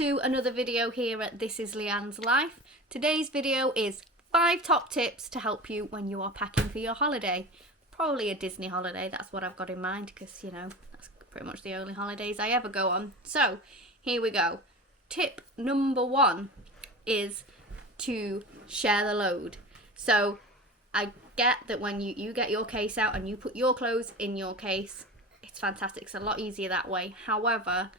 to another video here at This is Lianne's Life. Today's video is 5 top tips to help you when you are packing for your holiday. Probably a Disney holiday, that's what I've got in mind, because you know, that's pretty much the only holidays I ever go on. So here we go. Tip number 1 is to share the load. So I get that when you get your case out and you put your clothes in your case, it's fantastic, it's a lot easier that way. However,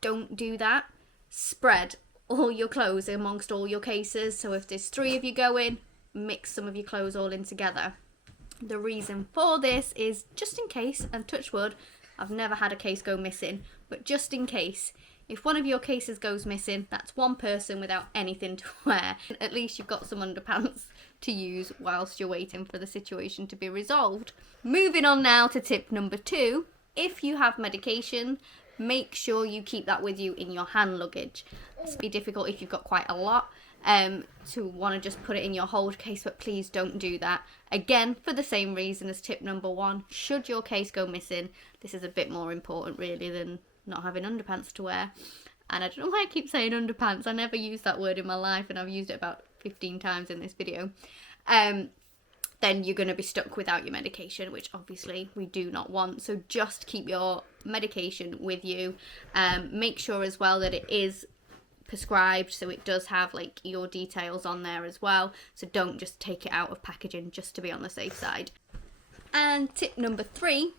don't do that. Spread all your clothes amongst all your cases. So if there's 3 of you going, mix some of your clothes all in together. The reason for this is just in case, and touch wood, I've never had a case go missing, but just in case, if one of your cases goes missing, that's one person without anything to wear. At least you've got some underpants to use whilst you're waiting for the situation to be resolved. Moving on now to tip number 2. If you have medication, make sure you keep that with you in your hand luggage. It's be difficult if you've got quite a lot to want to just put it in your hold case, but please don't do that. Again, for the same reason as tip number 1, should your case go missing, this is a bit more important really than not having underpants to wear. And I don't know why I keep saying underpants. I never used that word in my life, and I've used it about 15 times in this video. Then you're going to be stuck without your medication, which obviously we do not want. So just keep your medication with you. Make sure as well that it is prescribed, so it does have like your details on there as well. So don't just take it out of packaging just to be on the safe side. And tip number 3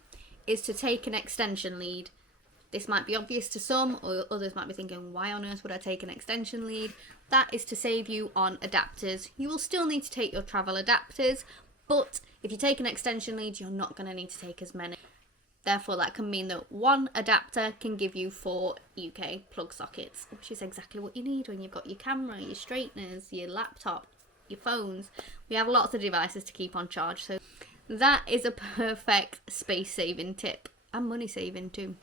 is to take an extension lead. This might be obvious to some, or others might be thinking, why on earth would I take an extension lead? That is to save you on adapters. You will still need to take your travel adapters, but if you take an extension lead, you're not going to need to take as many. Therefore, that can mean that one adapter can give you 4 UK plug sockets, which is exactly what you need when you've got your camera, your straighteners, your laptop, your phones. We have lots of devices to keep on charge, so that is a perfect space-saving tip, and money-saving too.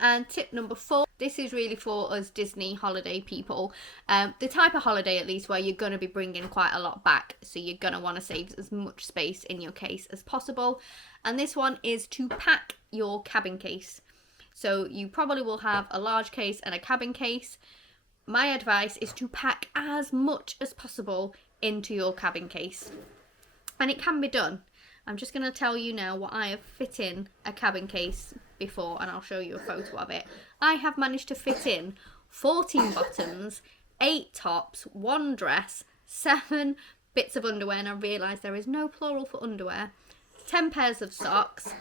And tip number 4, this is really for us Disney holiday people. The type of holiday at least where you're going to be bringing quite a lot back. So you're going to want to save as much space in your case as possible. And this one is to pack your cabin case. So you probably will have a large case and a cabin case. My advice is to pack as much as possible into your cabin case. And it can be done. I'm just going to tell you now what I have fit in a cabin case before, and I'll show you a photo of it. I have managed to fit in 14 bottoms, 8 tops, 1 dress, 7 bits of underwear, and I realised there is no plural for underwear, 10 pairs of socks,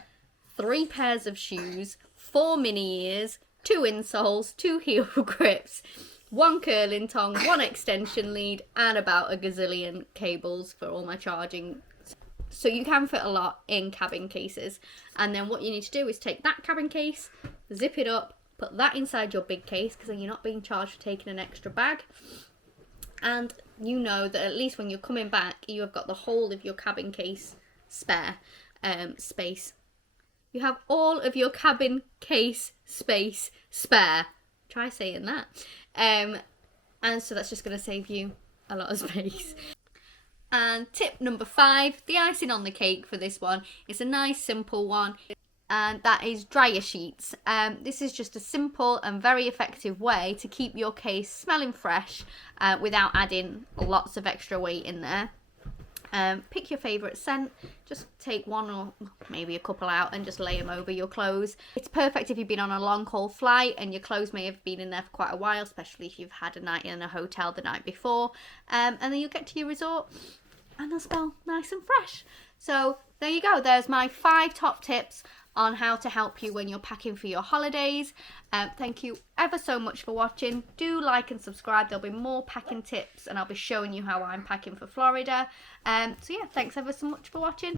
3 pairs of shoes, 4 mini ears, 2 insoles, 2 heel grips, 1 curling tong, 1 extension lead, and about a gazillion cables for all my charging. So you can fit a lot in cabin cases. And then what you need to do is take that cabin case, zip it up, put that inside your big case, because then you're not being charged for taking an extra bag. And you know that at least when you're coming back, you have got the whole of your cabin case spare space. You have all of your cabin case space spare. Try saying that. And so that's just going to save you a lot of space. And tip number 5, the icing on the cake for this one is a nice simple one, and that is dryer sheets. This is just a simple and very effective way to keep your case smelling fresh without adding lots of extra weight in there. Pick your favourite scent, just take 1 or maybe a couple out and just lay them over your clothes. It's perfect if you've been on a long haul flight and your clothes may have been in there for quite a while, especially if you've had a night in a hotel the night before, and then you'll get to your resort and they'll smell nice and fresh. So there you go, there's my 5 top tips on how to help you when you're packing for your holidays. Thank you ever so much for watching. Do like and subscribe, there'll be more packing tips and I'll be showing you how I'm packing for Florida. So yeah, thanks ever so much for watching.